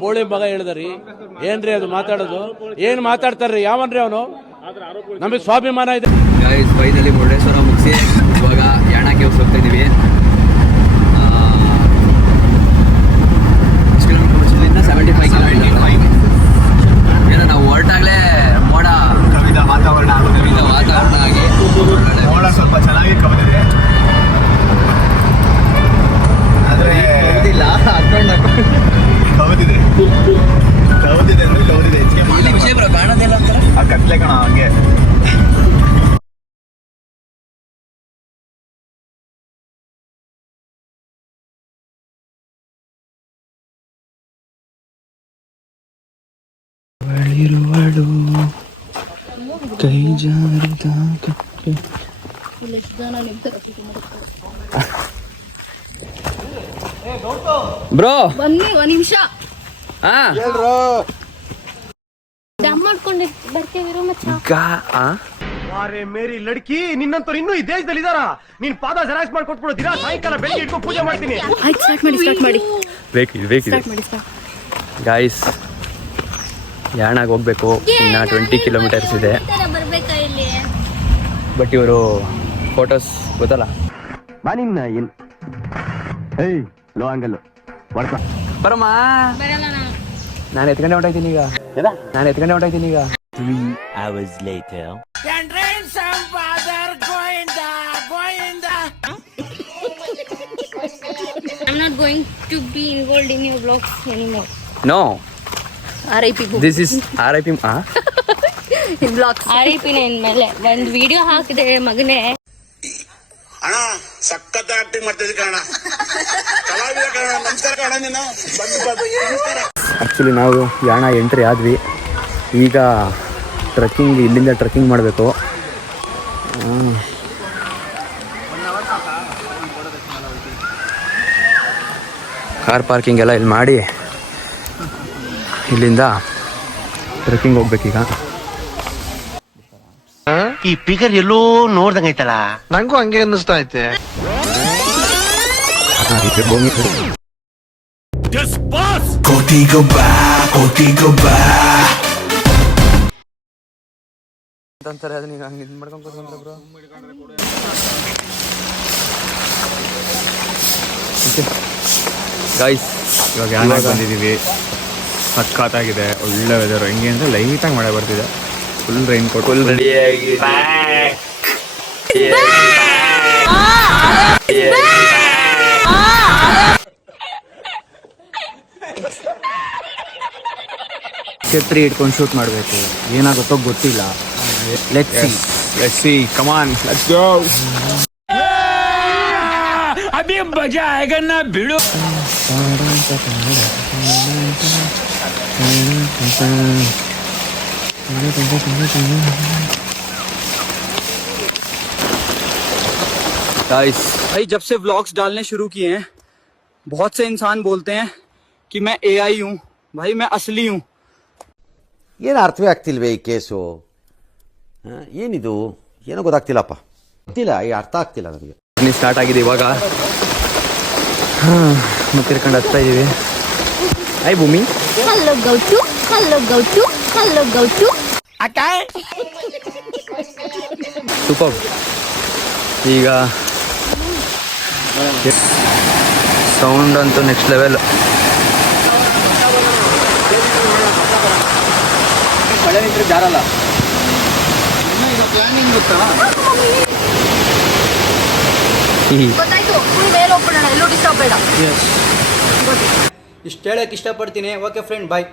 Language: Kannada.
ಬೋಳಿ ಮಗ ಹೇಳಿದ್ರಿ. ಏನ್ರಿ ಅದು ಮಾತಾಡೋದು? ಏನ್ ಮಾತಾಡ್ತಾರ್ರಿ? ಯಾವನ್ರಿ ಅವನು? ನಮಗೆ ಸ್ವಾಭಿಮಾನ ಇದೆ. ಫೈನಲಿ ಮುರುಡೇಶ್ವರ ಮುಗಿಸಿ ಇವಾಗ ಯಾಣಕ್ಕೆ ಹೋಗ್ತಾ ಇದೀವಿ. Kilometre 75 kilometre. ಏನೋ ನಾವು ಹೊರಟಾಗ್ಲೇ ಮೋಡ ಕವಿದ ವಾತಾವರಣ ಆಗಿ ಮೋಡ ಸ್ವಲ್ಪ ಚೆನ್ನಾಗಿ ಕವಿದಿದೆ. ಆದರೆ ಕವಿದಿದೆ ಅಂದ್ರೆ ಕವಿದಿದೆ. ಹೆಚ್ಚಿಗೆ ಕಾಣೋದಿಲ್ಲ ಅಂತಾರೆ. ಆ ಕತ್ಲೆ ಕಣ ಹಂಗೆ. ಕೈ ಜಾರಿದಾಗ ಬ್ರೋ ಬನ್ನಿ ಒಂದ್ ನಿಮಿಷ ಡಮ್ ಮಾಡ್ಕೊಂಡು ಬರ್ತೀವಿ ಮಚ್ಚ. ಅರೆ ಮೇರಿ ಲಡ್ಕಿ, ನಿನ್ನಂತವ್ರು ಇನ್ನೂ ಈ ದೇಶದಲ್ಲಿ ಇದಾರ? ನೀನ್ ಪಾದ ಜೆರಾಕ್ಸ್ ಮಾಡ್ಕೊಟ್ಬಿಡು. ದಿನ ಸಾಯಂಕಾಲ ಬೆಳಿಗ್ಗೆ ಇಟ್ಕೊಂಡು ಪೂಜೆ ಮಾಡ್ತೀನಿ. ಸ್ಟಾರ್ಟ್ ಮಾಡಿ ಬೇಕಿದೆ ಗಾಯ್ಸ್. ಯಾಣಾಗ ಹೋಗ್ಬೇಕು. ಇನ್ನ 20 ಕಿಲೋಮೀಟರ್ಸ್ ಇದೆ. ಬಟ್ ಇವರು ಫೋಟೋಸ್ ಗೊತ್ತಲ್ಲ. ಬರಮ್ಮ, ನಾನು ಎತ್ಕೊಂಡೆ ಹೊಂಟಾಯ್ತೀನಿ ಈಗ. 3 hours later. I'm not going to be involved in your vlogs anymore. No. RIP. This is RIP. vlogs. RIP ಮೇಲೆ ಒಂದು ವಿಡಿಯೋ ಹಾಕಿದೆ ಮಗನೇ. ಅಣ್ಣ ಸಖತ್ ಆಕ್ಟಿಂಗ್ ಮಾಡ್ತಿದ್ದೆ ಕಣ. ಕಲಾವಿದ ಕಣ. ನಮಸ್ಕಾರ ಕಣ. ನೀನು ಆ್ಯಕ್ಚುಲಿ ನಾವು ಯಾಣ ಎಂಟ್ರಿ ಆದ್ವಿ. ಈಗ ಟ್ರೆಕ್ಕಿಂಗ್, ಇಲ್ಲಿಂದ ಟ್ರೆಕ್ಕಿಂಗ್ ಮಾಡಬೇಕು. ಕಾರ್ ಪಾರ್ಕಿಂಗ್ ಎಲ್ಲ ಇಲ್ಲಿ ಮಾಡಿ ಇಲ್ಲಿಂದ ಟ್ರೆಕ್ಕಿಂಗ್ ಹೋಗ್ಬೇಕೀಗ. ಈ ಪಿಗರ್ ಎಲ್ಲೋ ನೋಡ್ದಂಗೈತಲ್ಲ. ನಂಗೂ ಹಂಗೆ ಅನ್ನಿಸ್ತಾ ಐತೆ. ಅಂತಾರೆ ಅದನ್ನ ಈಗ ಹಂಗೆ ಇದು ಮಾಡ್ಕೊಂಡು ಕೂತ್ಕೊಂಡ್ರೆ ಬ್ರೋ. ಗಾಯ್ಸ್ ಇವಾಗ ಯಾಣಾಗ ಬಂದಿದ್ದೀವಿ. ಸಖತ್ತಾಗಿದೆ, ಒಳ್ಳೆ ವೆದರ್. ಹೆಂಗೆ ಅಂದರೆ ಲೈಟಾಗಿ ಮಳೆ ಬರ್ತಿದೆ. ಫುಲ್ ರೈನ್ ಕೋಟ್, ಫುಲ್ ರೆಡಿಯಾಗಿ. ಛತ್ರಿ ಇಟ್ಕೊಂಡು ಶೂಟ್ ಮಾಡಬೇಕು. ಏನಾಗುತ್ತೋ ಗೊತ್ತಿಲ್ಲ. Let's see. Come on, let's go. Abhi ಮಜಾ ಆಯೇಗಾ ನಾ ಬಿಡು. गाइस भाई, जब से व्लॉग्स डालने शुरू किए हैं बहुत से इंसान बोलते हैं कि मैं एआई हूँ. भाई मैं असली हूँ. ಏನು ಅರ್ಥವೇ ಆಗ್ತಿಲ್ವೇ ಈ ಕೇಸು? ಏನಿದು? ಏನೋ ಗೊತ್ತಾಗ್ತಿಲ್ಲಪ್ಪ. ಗೊತ್ತಿಲ್ಲ, ಈ ಅರ್ಥ ಆಗ್ತಿಲ್ಲ ನನಗೆ. ಸ್ಟಾರ್ಟ್ ಆಗಿದೆ ಇವಾಗ. ಮತ್ತೆ ತಿರ್ಕೊಂಡು ಹತ್ತಾ ಇದೀವಿ. ಹಾಯ್ ಭೂಮಿ. Hello go-to. ಸೂಪರ್. ಈಗ ಸೌಂಡ್ ಅಂತೂ ನೆಕ್ಸ್ಟ್ ಲೆವೆಲ್. ಮಳೆ ನಿಂತ್ರೆ ಜಾರಲ್ಲ. ಪ್ಲಾನಿಂಗ್ ಗೊತ್ತಾ? ಇಷ್ಟು ಹೇಳಕ್ಕೆ ಇಷ್ಟಪಡ್ತೀನಿ. ಓಕೆ ಫ್ರೆಂಡ್, ಬಾಯ್.